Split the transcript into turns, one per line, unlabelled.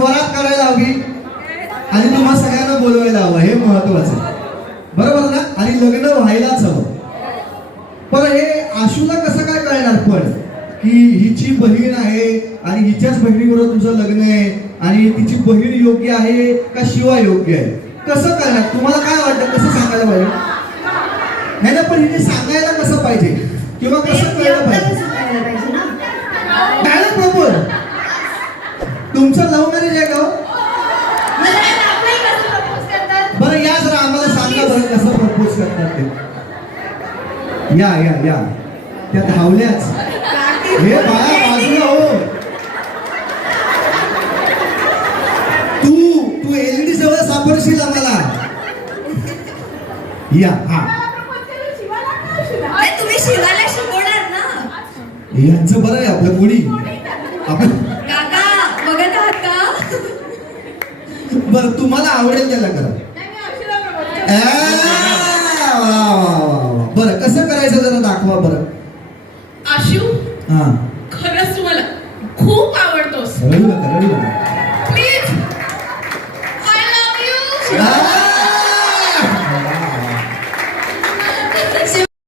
वरात करायला हवी. आणि तुम्हा सगळ्यांना बोलवायला हवं. हे महत्वाचं आहे. बरोबर ना? आणि लग्न व्हायलाच हवं. पण हे आशूला कसं काय कळणार पण? की हिची बहीण आहे आणि हिच्याच बहिणीबरोबर तुझं लग्न आहे आणि तिची बहीण योग्य आहे का शिवा योग्य आहे? कसं करणार तुम्हाला काय वाटतं? कसं सांगायला पाहिजे? नाही ना पण हिने सांगायला कसं पाहिजे? किंवा कसं कळलं पाहिजे डायरेक्ट प्रपोज तुमचं लव्ह मॅरेज आहे का हो? बरं या जरा आम्हाला सांगा बरं कसं प्रपोज करतात ते. या या या. त्या धावल्याच. हे बाळा बाजूला हो. तू तू एलईडी जवळ सापडशील आम्हाला. या हा.
तुम्ही शिवायला शिकवणार ना.
यांचं बरं आहे आपलं कोणी आपण बरं तुम्हाला आवडेल त्याला करा. बरं कसं करायचं जरा दाखवा बरं.
आशू
हा.